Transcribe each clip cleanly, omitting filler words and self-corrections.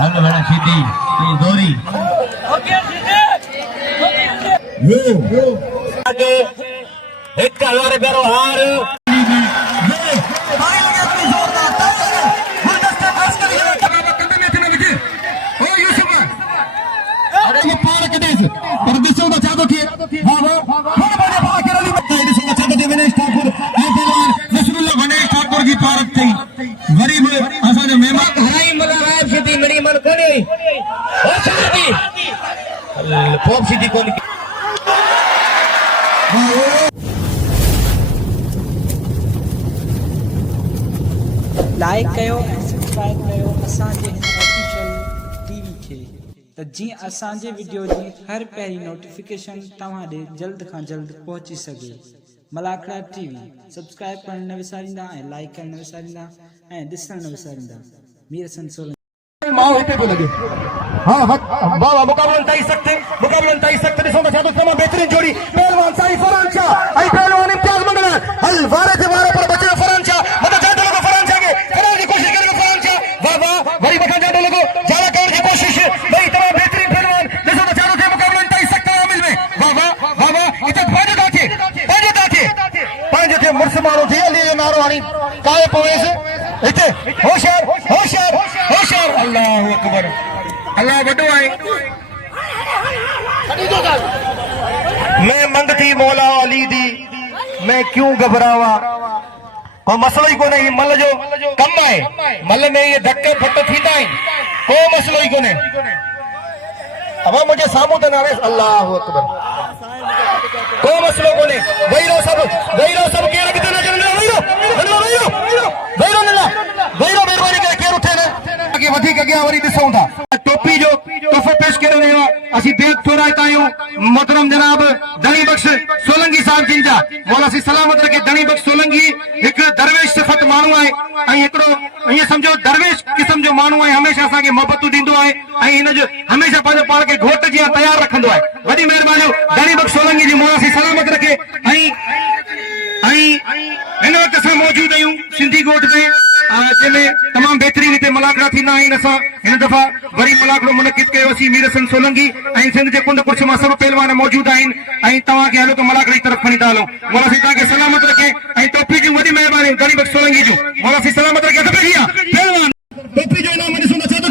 हल बड़ा सीधी दोरी आगे 1000 प्यारो हार गरीब असांजो मेहमान हराई मला राय सिटी मेरी मन कोनी ओ शादी पॉप सिटी कोनी लाइक कयो सब्सक्राइब कयो असांजे ऑफिशियल टीवी खे त जीअं असांजे वीडियो जी हर पहिरीं नोटिफिकेशन तव्हां ॾे जल्द खां जल्द पहुची सघे। मलाखड़ा टीवी सब्सक्राइब करण न विसारींदा ऐं लाइक करण न विसारींदा ऐं ॾिसण न विसारींदा। मीर हसन सोलंकी मां हिते पियो लॻे हाँ बाबा मुक़ाबलन ताईं सख़्त ॾिसो त छा थो तमामु बहितरीन जोड़ी पहलवान साईं फरहान शाह ऐं पहलवान इम्तियाज़ मंगल हल वारे ते वारे पर बचे फरहान शाह मथां जादू लॻो फरहान शाह खे फरहान जी कोशिश करे फरहान शाह वाह वाह वरी मथां जादू लॻो जाला करण जी कोशिश भई तमामु बहितरीन पहलवान ॾिसो त छा थो थिए मुक़ाबलन ताईं सख़्त आमिल में वाह वाह वाह वाह हिते पंहिंजो थिए मुड़ुस माण्हू थिए अली जो नारो हाणी काए पवेसि हिते होशियार होशियार होशियार अल्लाह अकबर अल्लाह वॾो आहे मैं मंगती मौला अली दी मैं क्यों घबरावा को मसलो ही कोने मल जो कम है मल में ये धक्के फट थींदा आहिनि को मसलो ही कोने अब मुझे सामू त नारे अल्लाह अकबर को मसलो कोने वहीरो सब केर अॻिते न चवंदा वहीरो महिरबानी करे केर उठे न अॻे वधीक अॻियां वरी ॾिसूं था टोपी जो तोहफ़ो पेश करे रहियो आहे असीं बेग थोराइता आहियूं मोहतरम जनाब धणी बख्श सोलंकी साहिब जिन जा मौला सी सलामत रखे। धणी बख्श सोलंकी हिकु दरवेश सिफ़त माण्हू आहे ऐं हिकिड़ो ईअं सम्झो दरवेश क़िस्म जो माण्हू आहे हमेशह असांखे मोहबतूं ॾींदो आहे ऐं हिन जो हमेशह पंहिंजो पाण खे घोट जीअं तयारु रखंदो आहे। वॾी महिरबानी धणी बख्श सोलंकी जी मौला सी सलामत रखे। ऐं हिन वक़्तु असां मौजूदु आहियूं सिंधी ॻोठ में जंहिंमें तमामु बहितरीन हिते मलाखड़ा थींदा आहिनि। असां हिन दफ़ा वरी मलाखड़ो मुनक़िद कयोसीं मीर हसन सोलंकी ऐं सिंध जे कुंड कुर्छ मां सभु पहलवान मौजूदु आहिनि ऐं तव्हांखे हलो त मलाखड़ी तरफ़ खणी था हलूं। मौला सी तव्हांखे सलामत रखे ऐं टोपी जूं वॾी महिरबानी धणी बख्श सोलंकी जूं मौला सी सलामत रखे। पहलवान टोपी जो इनाम ॾिसूं था छा थो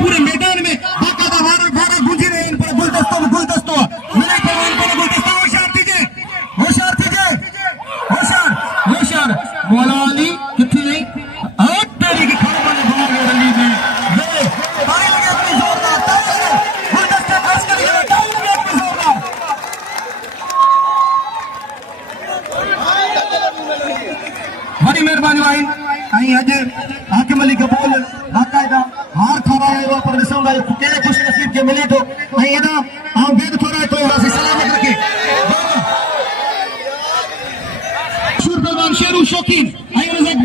पूरे मैदान में बाक़ायदा वार गूंजी रहे आहिनि पर गुलदस्तो होशियार मौला अली किथे गई तेरी की खड़े वाले घूम रहे रली में ये ताली लगे अपनी जोरदार ताली लगे गुलदस्ते खर्च करिए ताली लगे अपनी जोरदार बड़ी मेहरबानी आई अज हाकिम अली कबूल बाकायदा हार खारायो पर ॾिसूंगा कहिड़े खुश नसीब खे मिले थो ऐं एॾा बेद थोराए थो सलामत रखे। पहलवान शेरू शौकीन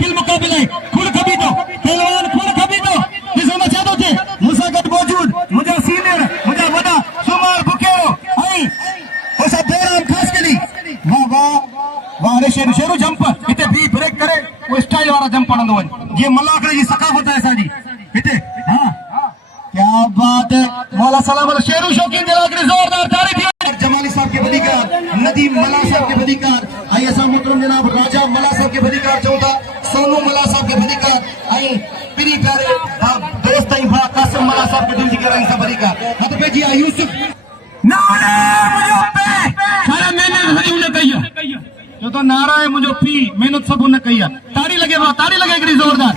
दिल मुकाबले खुल खबी तो पहलवान खुल खबी तो ॾिसो न छा थो थिए मूंसां गॾु मौजूद मुंहिंजा सीनियर मुंहिंजा वॾा सुमार बुकेरो ऐं असां बेराम ख़ासि करी वाह वाह वाह अरे शेरू जंप हिते बी ब्रेक करे वो स्टाइल वारा जंप हणंदो वञे जीअं मलाखड़े जी सकाफ़त आहे असांजी हिते। हाँ क्या बात है मौला सलामत शेरू शौकीन जे लाइ ज़ोरदार तारीफ़ जमाली साहब के वधीकार नदीम मला साहब के वधीकार आई असां मोहतरम जनाब राजा मला साहब के वधीकार चऊं था सोनू मला साहब के वधीकार आई पिरी प्यारे दोस्त आई भा कासिम मला साहब के दिल जी कराई सा वधीकार हथ पे जी यूसुफ नारे मुझे पे सारा मेहनत हरी उन कई जो तो नारा है मुझे पी मेहनत सब उन कई ताड़ी लगे हिकिड़ी ज़ोरदार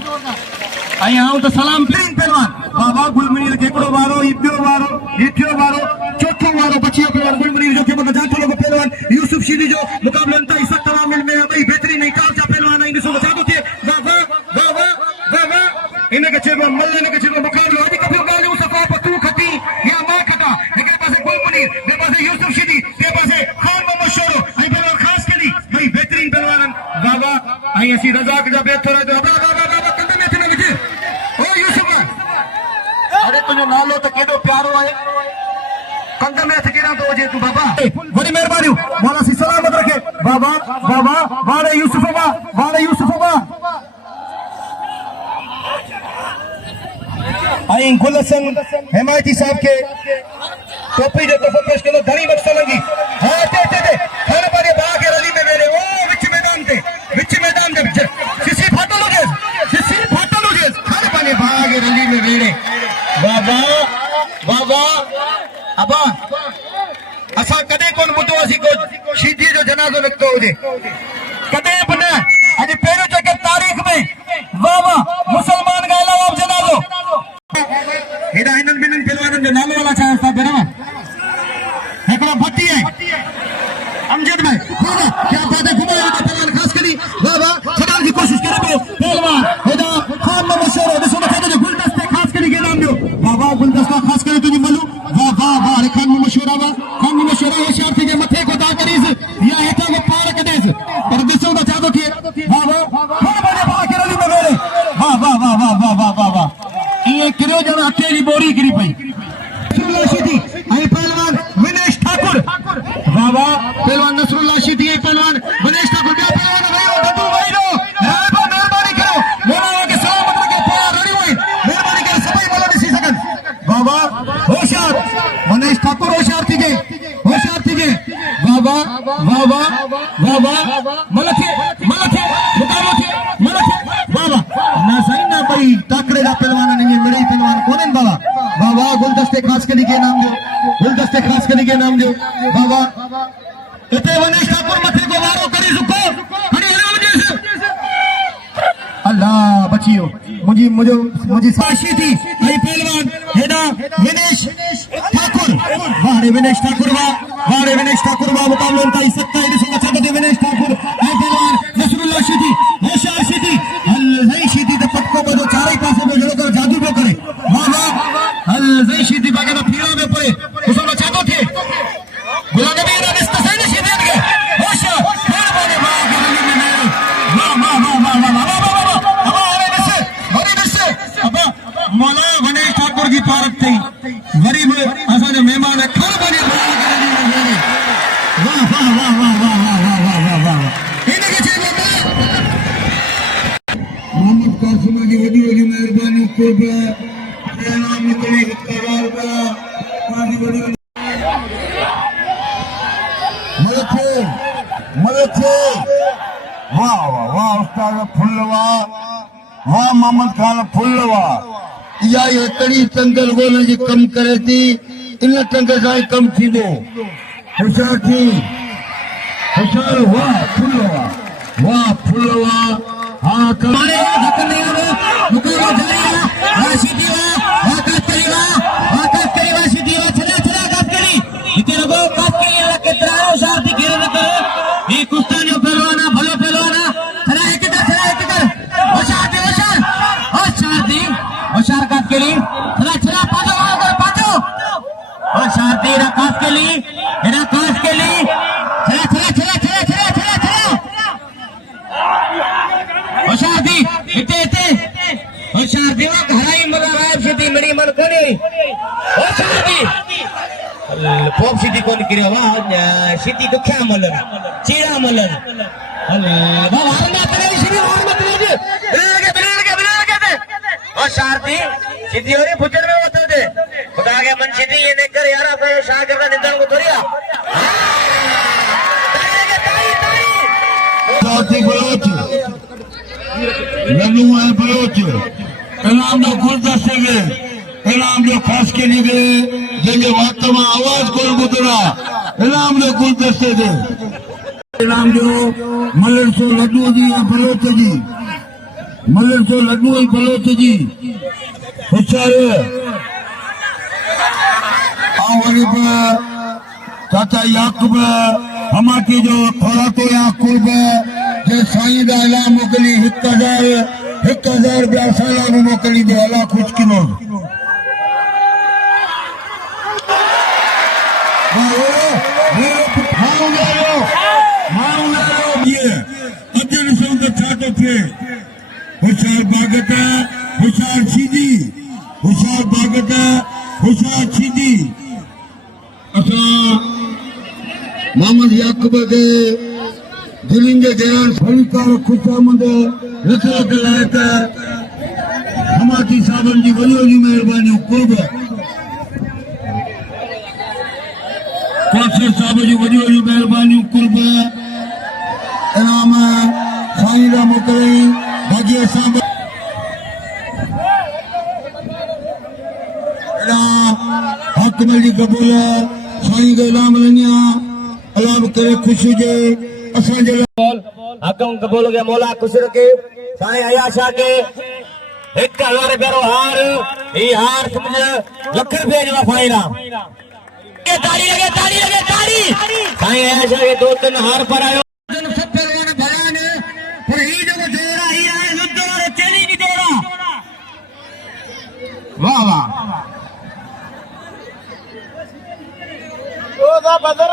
आई आऊं तो सलाम प्लीज पहलवान बाबा गुलमनीर केकड़ो वारो इब्यो वारो हिथियो वारो चौथो वारो बचियो पहलवान गुलमनीर जो के बता जातो लोग पहलवान यूसुफ शीदी जो मुकाबला अंता इस तमामिल में भाई बेहतरीन नहीं काल जा पहलवान आई ॾिसो छा थो थिए वाह वाह वाह वाह वाह वाह इन के चेबो मल इन के चेबो मुकाबलो अॼु कपियो ॻाल्हियूं सफ़ा पतू खटी या मां खटा हिकड़े पासे गुलमनीर ॿिए पासे यूसुफ शीदी ॿिए पासे खान मोहम्मद शोरो ऐं पहलवान ख़ासि करी भाई बेहतरीन पहलवान वाह वाह ऐं असीं रज़ाक जा बेत थोरा अरे तुझो नालो तो केडो प्यारो है कंध में हथ गिरा तो वजे तू बाबा बड़ी मेहरबानी मौला सी सलामत रखे। बाबा बाबा वारे यूसुफबा आई गुलसन हिमायती साहब के टोपी जो तो पेश करो धनी बख्शा लगी हां ते खान पारे बाग रली में मेरे ओ विच मैदान दे सिसी फाटो लोगे खान पारे बाग रली में मेरे बाबा अबा असा कदे कोन बुधो असी को शीधी जो जनाजो निकतो हुजे कदे बन अज पहिरियों चक्कर तारीख में वाह मुसलमान का अलावा जनाजो हेडा हिनन बिनन पहलवानन जो नालो वाला छा था बेरवा एकड़ा भट्टी है अमजद भाई क्या बात है घुमाए तो पहलवान खास करी वाह छडाल की कोशिश करे पहलवान हेडा खान में मशहूर है सुनो कहते जो गुलदस्ते खास करी के नाम दो बाबा गुलदस्ता खास करी तुझे मलू वाह अरे खान में मशहूर होशियार थी के मथे को दा करीस या हेठा को पार कदेस पर दिसो तो चादो के वाह खान बने बा के रली में वेरे वाह ये किरो जन अकेली बोरी गिरी पई नसरुल्लाह शीदी आई पहलवान विनेश ठाकुर वाह पहलवान नसरुल्लाह शीदी आई पहलवान विनेश ठाकुर क्या पहलवान भाई डब्बू भाई रो मेहरबानी करो मोना के सलामत रखे पार रड़ी हुई मेहरबानी कर सबै बोलो दिसी सकन वाह होशियार विनेश ठाकुर होशियार थी के वाह मलखे मुकाबलो थे वाह ना सही ना भाई टाकरे का पहलवान नहीं मेरे पहलवान कौन बाबा गुलदस्ते खास करी के नाम दो बाबा इते वनेश ठाकुर मथे को वारो करी सुको खड़ी आराम जैसे अल्लाह बचियो मुझे साशी थी आई पहलवान हेडा विनेश ठाकुर वाह विनेश ठाकुर मुकाबलो उनका सकता है इसका चाहते थे विनेश ठाकुर आई पहलवान नसरुल्लाह शीदी होशियार शीदी अलजई शीदी तो पटको बदो चारे पासे में जड़कर जादू को करे वाह अलजई शीदी बागे तो पीड़ा में पड़े उसको चाहते थे गुलाम नबी रानिस तसैन शीदी के होशियार फिर बोले वाह के रली में वाह मौला विनेश ठाकुर की पारत थी गरीब असा जो मेहमान है खान बने मोहम्मद कासिम की वडी मेहरबानी को नाम निकले मलखे वाह उस्ताद फुल्लवा वाह मोहम्मद खान फुल्लवा या ये तड़ी टंगल गोले जी कम करे थी इन टंगल सां कम थींदो होशियार थी होशियार वाह फुल्लवा हाँ कमाने धक्का नहीं आवे मुकदमा जारी है सीधी वाह कात करी सीधी चला कात करी इते रगो कात करी वाला केतरा होशियार थी घेर न करे ये कुस्तानियो पहलवाना भलो पहलवाना चला एक कर होशियार कात करी चला पाजो होशियार थी कात करी चला होशियार थी इते होशियार थी हराई मगर रायब सीधी मड़ी मन कोनी होशियार थी पोप सीधी कोन किरियो वाह सीधी दुख्या मलन चीड़ा मलन वाह वारना तरे सीधी वारना तरे बिलगे होशियार थी सीधी होरे भुजन में होता दे खुदा के मन सीधी ये देख कर यार अपने शागिर्द का निधन को तोड़िया ताई बलोच लल्लू है बलोच इनाम दो गुलदस्ते के इनाम दो खास के लिए जंगे वात में आवाज को बुधरा इनाम दो गुलदस्ते दे इनाम दो मलर सो लड्डू जी बलोच जी मलर सो लड्डू बलोच जी होशियार चाचा याकूब हमारी जो थोड़ा तो याकूब जे साईं दा अला मोकली 1000 ॿिया साल मोकली दे अला कुछ किनो अजन सौ तो छा तो थे होशियार बागत होशियार सीधी होशियार बागत होशियार सीधी असा मोहम्मद याकूब के दिलिन जे ध्यान फणीकार खुशामद लख लख लायक हमाती साहबन जी वॾी वॾी महिरबानी कुर्ब कौशल साहब जी वॾी वॾी महिरबानी कुर्ब इनाम साईं दा मोकिलई भाॼीअ सां हक मिली कबूल साईं खे इनाम लंघिया अलाह करे ख़ुशि हुजे असांजे हकम कबूल के मौला खुश रखे साईं अयाशा के 1000 रुपया हार ये हार समझ लख रुपये जो फायदा ताड़ी लगे ताड़ी साईं अयाशा के 2-3 हार पर आयो सब पहलवान भला ने पर ही जो जोड़ा ही है युद्ध वाले चली नहीं जोड़ा वाह वाह ओ दा बदर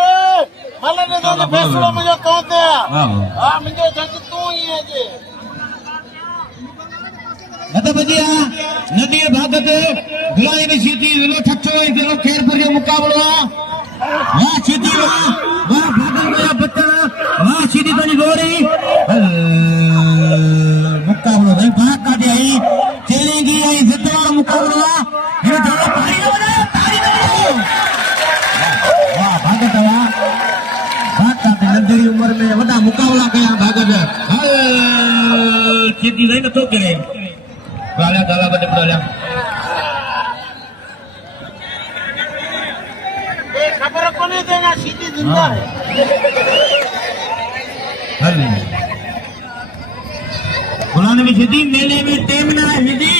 मलन जो फैसलो मुझे कहते हां मुझे जज तू ही है जे नत बजिया नदी भागत गुलानी में सीधी विलो छक्को विलो खेरपुर जो मुकाबलो वाह सीधी वाह भागल गया बत्तर वाह सीधी बनी गोरी मुकाबलो भाई भाग का दे आई चलेगी आई जितवार मुकाबलो ये जरा पानी ना ताड़ी दो वाह भागत भाग का नंदरी उम्र में वडा मुकाबला कया भागत सीधी नहीं तो करे गाला गाला बड़े बड़ा ये खबर को नहीं देना सीधी जिंदा है बुलाने में सीधी मेले में टेमना है सीधी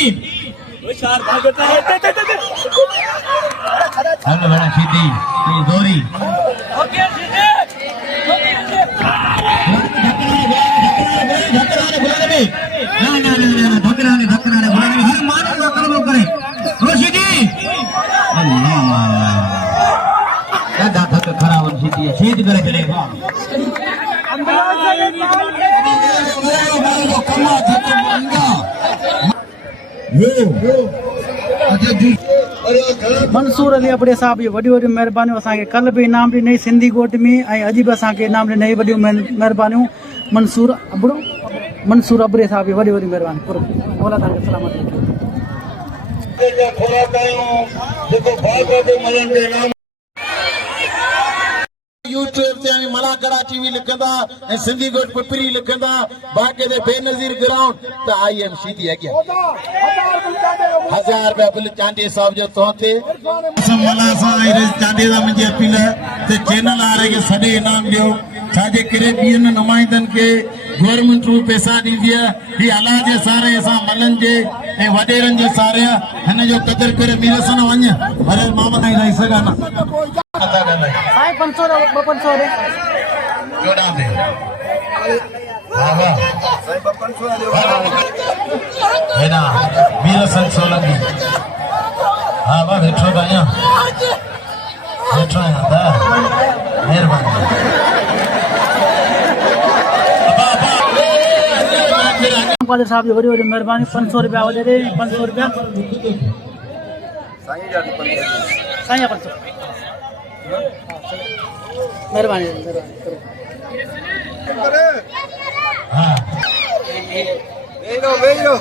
वो चार भागता है हेलो बड़ा सीधी ये दोरी ओके सीधे धक्कराने बुलाने में ना धक्कराने बुलाने में हर मानो ना करो करे वो सीधी अल्लाह क्या धक्का खराब सीधी सीध करे चले वाह मंसूर अली अबड़े साहब जी वॾी वॾी महिरबानियूं असांखे कल्ह बि इनाम ॾिनई सिंधी गोट में ऐं अॼु बि असांखे इनाम ॾिनई वॾियूं महिरबानियूं मंसूर अबड़े साहब जी वॾी वॾी महिरबानी मौला तव्हांखे सलामत रखे यूट्यूब ते यानी मलाकड़ा टीवी लिखंदा ऐं सिंधी गोट पिपरी लिखंदा बाक़ी ते बेनज़ीर ग्राउंड त आई एम सीधी है क्या 1000 रुपया बिल चांदी साहब जो तो थे मला सा आई चांदी दा मुझे अपील ते चैनल वाले के सडे इनाम दियो छाजे करे बियन नुमाइंदन के गवर्नमेंट रू पैसा दीदी है ही अल्लाह जे सारे असा मलन जे ए वडेरन जे सारे हन जो कदर करे मीरसन वञ अरे मामा नहीं रही सगा ना पता करना साईं 500 500 जोड़ा दे वाह है ना मीरसन सोलंकी हां वाह बैठो भाया बैठो दा मेहरबानी वाले साहब जी वॾी वॾी महिरबानी 500 रुपया वॾे ॾे 500 रुपया साईं 500 महिरबानी हां वेलो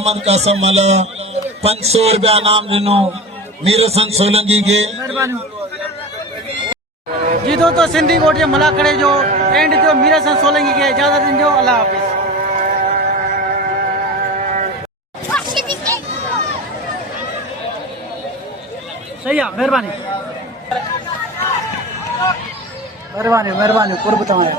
अमन कासम मला 500 रुपया नाम दिनो मीरसन सोलंकी के महिरबानी जी दोस्तों सिंधी गोट जे मलाकड़े जो एंड जो मीरसन सोलंकी के इजाज़त ॾिजो अल्लाह हाफ़िज़ सही आहे महिरबानी कुर्ब तव्हां